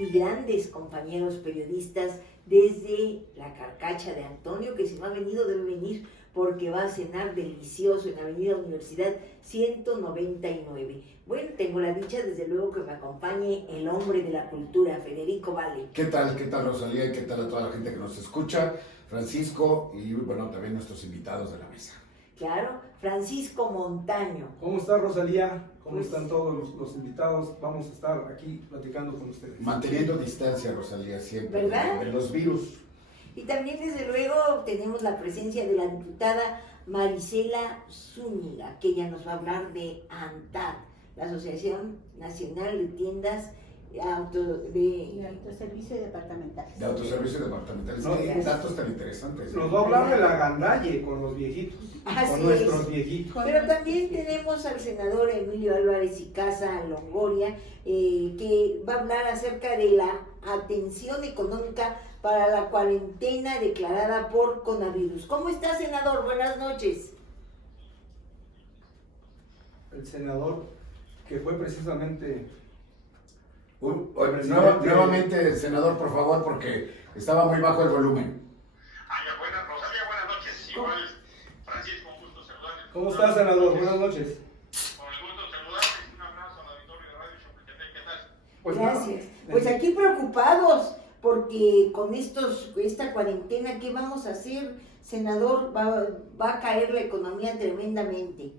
y grandes compañeros periodistas desde la Carcacha de Antonio, que si no ha venido debe venir porque va a cenar delicioso en Avenida Universidad 199. Bueno, tengo la dicha desde luego que me acompañe el hombre de la cultura, Federico Vale. ¿Qué tal Rosalía? ¿Y qué tal a toda la gente que nos escucha? Francisco y bueno, también nuestros invitados de la mesa. Claro, Francisco Montaño. ¿Cómo está Rosalía? ¿Cómo Pues, están todos los invitados? Vamos a estar aquí platicando con ustedes. Manteniendo distancia, Rosalía, siempre. ¿Verdad? De los virus. Y también desde luego tenemos la presencia de la diputada Marisela Zúñiga, que ella nos va a hablar de ANTAD, la Asociación Nacional de Tiendas de autoservicio departamentales. De autoservicio departamentales. No, Qué datos tan interesantes. Nos va a hablar de la gandalle con los viejitos, Así con nuestros es. viejitos. Pero también tenemos al senador Emilio Álvarez y Casa Longoria, que va a hablar acerca de la atención económica para la cuarentena declarada por coronavirus. ¿Cómo está, senador? Buenas noches. El senador que fue precisamente... Nuevamente, senador, por favor, porque estaba muy bajo el volumen. Rosalía, buenas noches. Igual, Francisco, un gusto saludarle. ¿Cómo está, senador? Buenas noches. Con el gusto de saludarte. Un abrazo al auditorio de Radio Chapultepec. ¿Qué tal? Pues Gracias. nada, Pues aquí preocupados porque con esta cuarentena, ¿qué vamos a hacer, senador? Va a caer la economía tremendamente.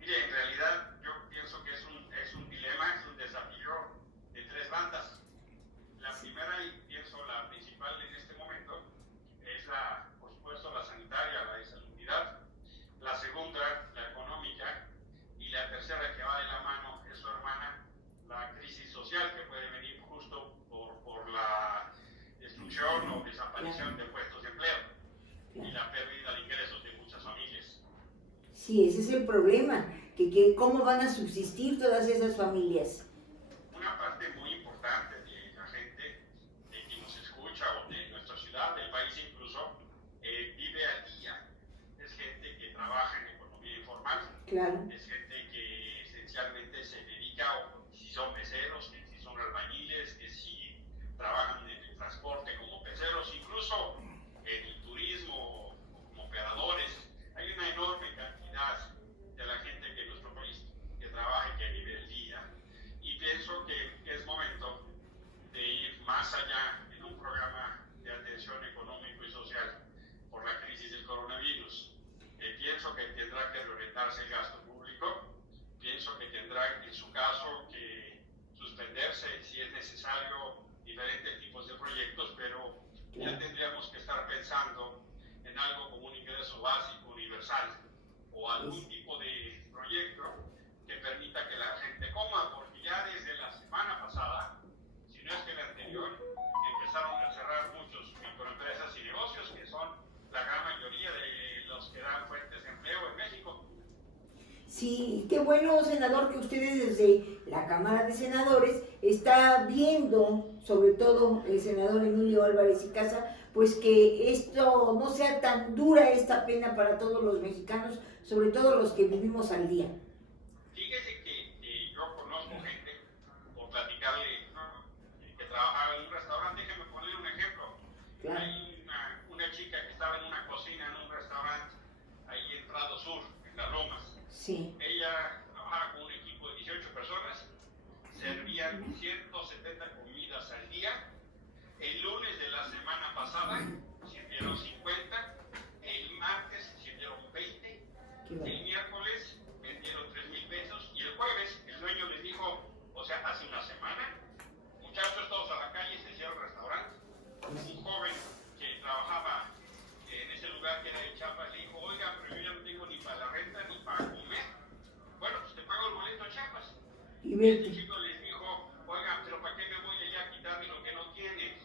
Mire, en realidad yo pienso que es un dilema, es un desafío de tres bandas. La primera, y pienso la principal en este momento, es por supuesto, la sanitaria, la de salubridad. La segunda, la económica. Y la tercera, que va de la mano, es su hermana, la crisis social, que puede venir justo por la destrucción o desaparición de puestos de empleo y la pérdida de ingresos de muchas familias. Sí, ese es el problema, que cómo van a subsistir todas esas familias. Una parte muy importante de la gente que nos escucha o de nuestra ciudad, del país incluso, vive al día. Es gente que trabaja en economía informal, Claro. es gente que esencialmente se dedica, o si son meseros, que si son albañiles, que si trabajan en el transporte como peceros, incluso en el turismo o como operadores. Hay una enorme cantidad de la gente que en nuestro país que trabaja y que vive el día. Y pienso que es momento de ir más allá en un programa de atención económico y social por la crisis del coronavirus. Pienso que tendrá que reorientarse el gasto público, pienso que tendrá en su caso que suspenderse si es necesario diferentes tipos de proyectos, pero ya tendríamos que estar pensando en algo como un ingreso básico universal o algún tipo de proyecto que permita que la gente coma, porque ya desde la semana pasada, si no es que la anterior, empezaron a cerrar muchos microempresas y negocios que son la gran mayoría de los que dan fuentes de empleo en México. Sí, qué bueno, senador, que ustedes desde la Cámara de Senadores está viendo, sobre todo el senador Emilio Álvarez y Casa, pues que esto no sea tan dura esta pena para todos los mexicanos, sobre todo los que vivimos al día. Fíjese que yo conozco gente, por platicarle, que trabajaba en un restaurante. Déjeme ponerle un ejemplo. Claro. Hay una chica que estaba en una cocina en un restaurante ahí en Prado Sur, en Las Lomas. Sí. Ella trabajaba con un equipo de 18 personas, servían 170 comidas al día. El lunes de la semana pasada sirvieron 50, el martes sirvieron 20, el miércoles vendieron 3,000 pesos y el jueves el dueño les dijo, o sea, hace una semana, muchachos todos a la calle, se cierra el restaurante. Un joven que trabajaba en ese lugar que era de Chiapas le dijo, oiga, pero yo ya no tengo ni para la renta ni para comer. Bueno, pues te pago el boleto a Chiapas. Y Este chico les dijo, oiga, pero ¿para qué me voy allá a quitarme lo que no tiene?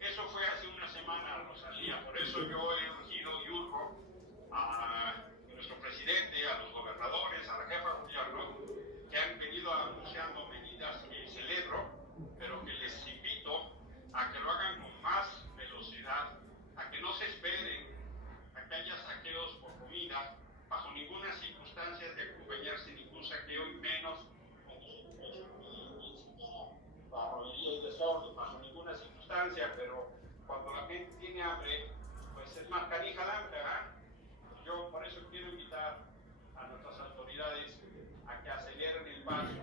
Eso fue hace una semana, Rosalía. Por eso yo he urgido y urjo a nuestro presidente, a los gobernadores, a la jefa de gobierno, que han venido anunciando medidas que celebro, pero que les invito a que lo hagan con más velocidad, a que no se esperen a que haya saqueos por comida, bajo ninguna circunstancia de acompañarse ningún saqueo y menos con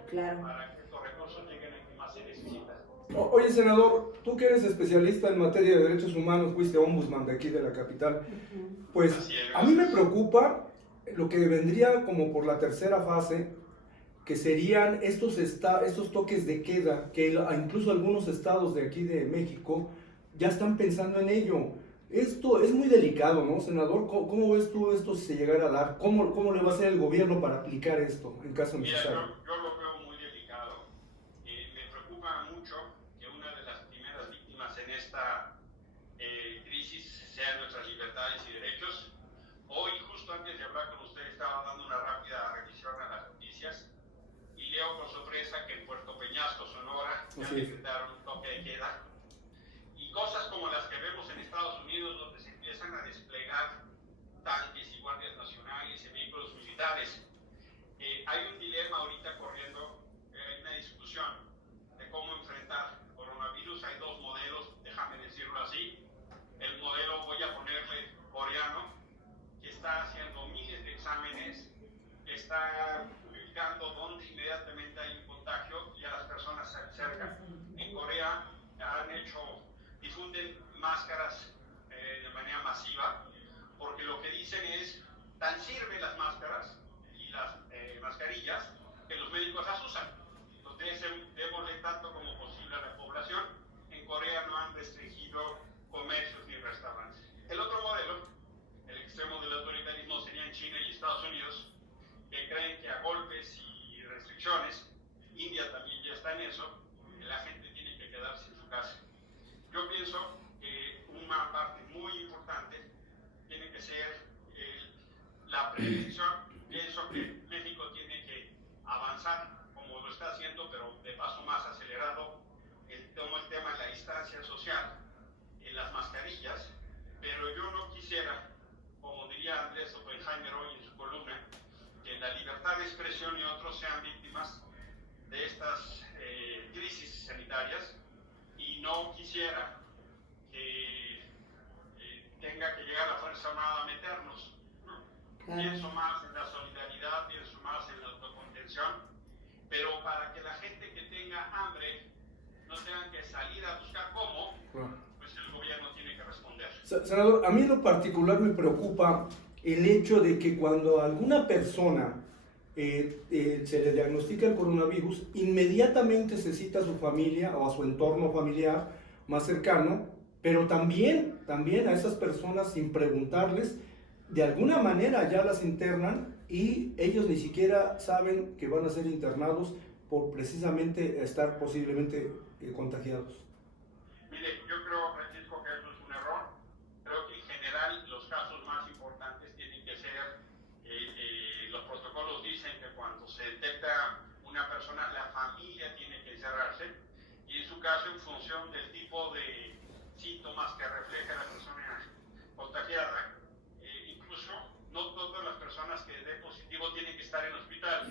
Claro. para que estos recursos lleguen a quien más se necesita. Oye, senador, tú que eres especialista en materia de derechos humanos, fuiste ombudsman de aquí de la capital, pues Así es. a mí me preocupa lo que vendría como por la tercera fase, que serían estos toques de queda, que incluso algunos estados de aquí de México ya están pensando en ello. Esto es muy delicado, ¿no, senador? ¿Cómo ves tú esto si se llegara a dar? ¿Cómo le va a hacer el gobierno para aplicar esto en caso Mira, necesario? yo lo veo muy delicado. Me preocupa mucho que una de las primeras víctimas en esta crisis sean nuestras libertades y derechos. Hoy, justo antes de hablar con usted, estaba dando una rápida revisión a las noticias y leo con sorpresa que en Puerto Peñasco, Sonora, ya decretaron un toque de queda. Y cosas como las que vemos en Estados Unidos, donde se empiezan a desplegar tanques y guardias nacionales y vehículos militares. Hay un dilema ahorita corriendo, hay una discusión de cómo enfrentar el coronavirus. Hay dos modelos, déjame decirlo así. El modelo, voy a ponerle coreano, que está haciendo miles de exámenes, está ubicando donde inmediatamente hay un contagio y a las personas se acercan. En Corea difunden máscaras de manera masiva, porque lo que dicen es, tan sirven las máscaras y las mascarillas que los médicos las usan. Entonces, démosle tanto como posible a la población. En Corea no han restringido comercios ni restaurantes. El otro modelo, el extremo del autoritarismo, sería en China y Estados Unidos, que creen que a golpes y restricciones, India también ya está en eso, la gente tiene que quedarse en su casa. Yo pienso que una parte muy importante tiene que ser la prevención. Pienso que México tiene que avanzar como lo está haciendo, pero de paso más acelerado, el tema de la distancia social, en las mascarillas, pero yo no quisiera, como diría Andrés Oppenheimer hoy en su columna, que la libertad de expresión y otros sean víctimas de estas crisis sanitarias, y no quisiera que tenga que llegar la Fuerza Armada a meternos, ¿no? Claro. Pienso más en la solidaridad, pienso más en la autocontención, pero para que la gente que tenga hambre no tenga que salir a buscar cómo, pues el gobierno tiene que responder. Senador, a mí en lo particular me preocupa el hecho de que cuando a alguna persona se le diagnostica el coronavirus, inmediatamente se cita a su familia o a su entorno familiar más cercano, pero también a esas personas sin preguntarles, de alguna manera ya las internan y ellos ni siquiera saben que van a ser internados por precisamente estar posiblemente contagiados. Mire, yo creo, Francisco, que eso es un error. Creo que en general los casos más importantes tienen que ser, los protocolos dicen que cuando se detecta una persona, la familia tiene que encerrarse, y en su caso, en función del tipo de síntomas que refleja la persona contagiada, incluso no todas las personas que den positivo tienen que estar en hospital.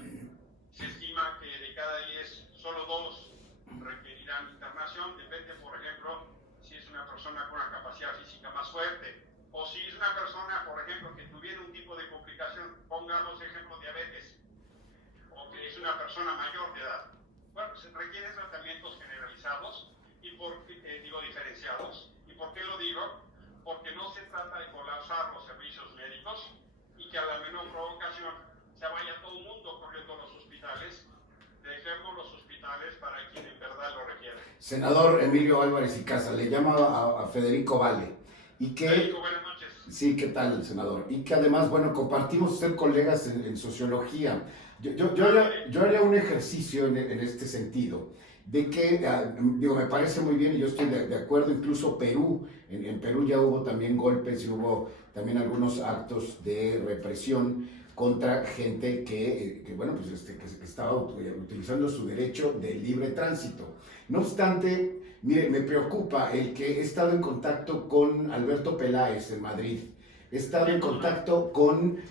Se estima que de cada 10, solo 2 requerirán internación. Depende, por ejemplo, si es una persona con una capacidad física más fuerte, o si es una persona, por ejemplo, que tuviera un tipo de complicación, pongamos ejemplo diabetes, o que es una persona mayor de edad. Bueno, se requieren tratamientos generalizados y diferenciados. ¿Y por qué lo digo? Porque no se trata de colapsar los servicios médicos y que a la menor provocación se vaya todo el mundo corriendo a los hospitales. Dejemos los hospitales para quien en verdad lo requiere. Senador Emilio Álvarez y Casa, le llama a Federico Vale. Y que, Federico, buenas noches. Sí, ¿qué tal, senador? Y que además, bueno, compartimos usted colegas en sociología. Yo haría un ejercicio en este sentido, de que, me parece muy bien y yo estoy de acuerdo, incluso Perú, en Perú ya hubo también golpes y hubo también algunos actos de represión contra gente que estaba utilizando su derecho de libre tránsito. No obstante, mire, me preocupa el que he estado en contacto con Alberto Peláez en Madrid, he estado en contacto con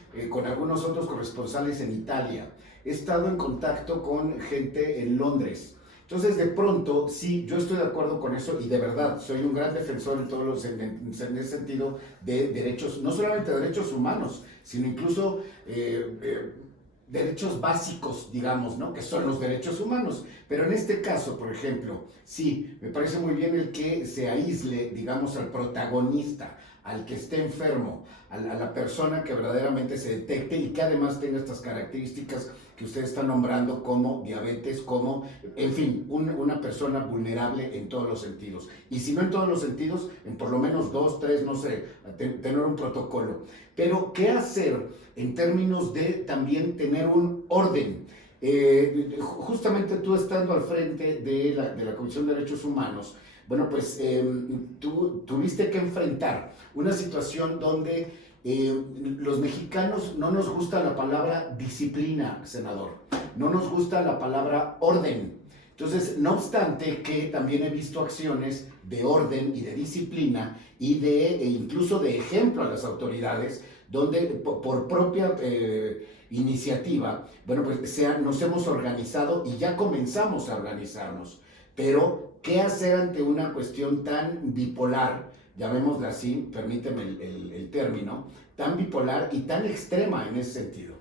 algunos otros corresponsales en Italia, he estado en contacto con gente en Londres. Entonces, de pronto, sí, yo estoy de acuerdo con eso y de verdad soy un gran defensor en ese sentido de derechos, no solamente derechos humanos, sino incluso derechos básicos, digamos, ¿no? Que son los derechos humanos. Pero en este caso, por ejemplo, sí, me parece muy bien el que se aísle, digamos, al protagonista, al que esté enfermo, a la persona que verdaderamente se detecte y que además tenga estas características que usted está nombrando como diabetes, como, en fin, una persona vulnerable en todos los sentidos. Y si no en todos los sentidos, en por lo menos 2, 3, no sé, tener un protocolo. Pero, ¿qué hacer en términos de también tener un orden? Justamente tú estando al frente de la Comisión de Derechos Humanos, bueno, pues tú tuviste que enfrentar una situación donde los mexicanos no nos gusta la palabra disciplina, senador, no nos gusta la palabra orden. Entonces, no obstante que también he visto acciones de orden y de disciplina y incluso de ejemplo a las autoridades, donde por propia iniciativa, bueno, pues nos hemos organizado y ya comenzamos a organizarnos. Pero, ¿qué hacer ante una cuestión tan bipolar, llamémosla así, permíteme el término, tan bipolar y tan extrema en ese sentido?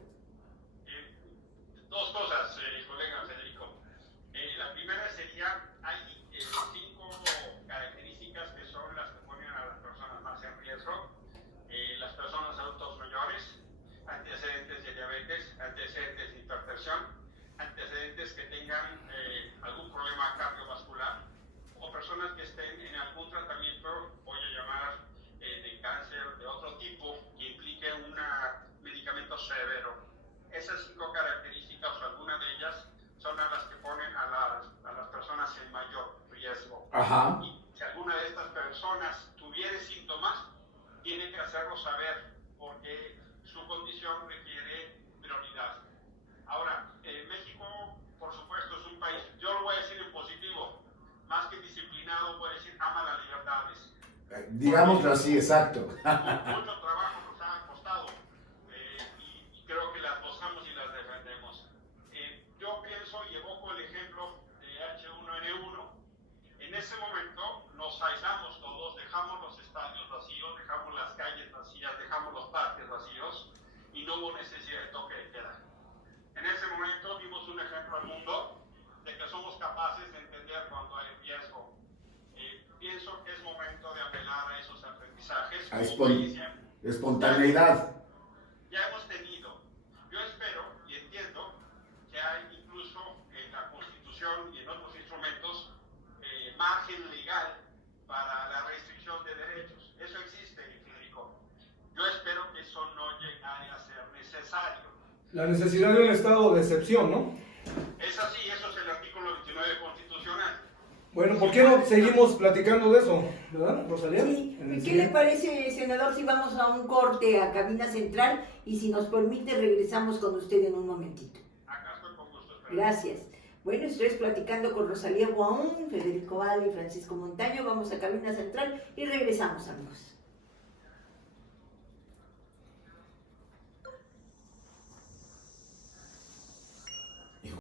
Dos cosas, colega Federico. La primera sería, hay 5 características que son las que ponen a las personas más en riesgo. Las personas adultos mayores, antecedentes de diabetes, antecedentes de hipertensión, antecedentes que tengan algún problema cardiovascular o personas que estén en algún tratamiento, voy a llamar de cáncer de otro tipo, que implique un medicamento severo. Esas 5 características o alguna de ellas son a las que ponen a las personas en mayor riesgo. Ajá. Y si alguna de estas personas tuviera síntomas, tiene que hacerlo saber porque su condición requiere prioridad. Ahora, México, por supuesto, es un país, yo lo voy a decir en positivo, más que disciplinado, voy a decir ama las libertades. Digámoslo así, exacto. Mucho trabajo nos ha costado y creo que las gozamos y las defendemos. Yo pienso y evoco el ejemplo de H1N1. En ese momento nos aislamos todos, dejamos los estadios vacíos, dejamos las calles vacías, dejamos los parques vacíos y no hubo necesidad de toque de queda. En ese momento dimos un ejemplo al mundo de que somos capaces de entender cuando hay riesgo. Pienso que es momento de apelar a esos aprendizajes. A espontaneidad. Ya hemos tenido. Yo espero y entiendo que hay incluso en la Constitución y en otros instrumentos margen legal para la restricción de derechos. Eso existe, Federico. Yo espero que eso no llegue a ser necesario. La necesidad de un estado de excepción, ¿no? Es así, eso es el artículo 29 constitucional. Bueno, ¿por qué no seguimos platicando de eso? ¿Verdad, Rosalía? Sí, ¿qué le parece, senador, si vamos a un corte a cabina central y si nos permite regresamos con usted en un momentito? Acá estoy con gusto. Gracias. Bueno, estoy platicando con Rosalía Guaún, Federico Valle y Francisco Montaño. Vamos a cabina central y regresamos, amigos.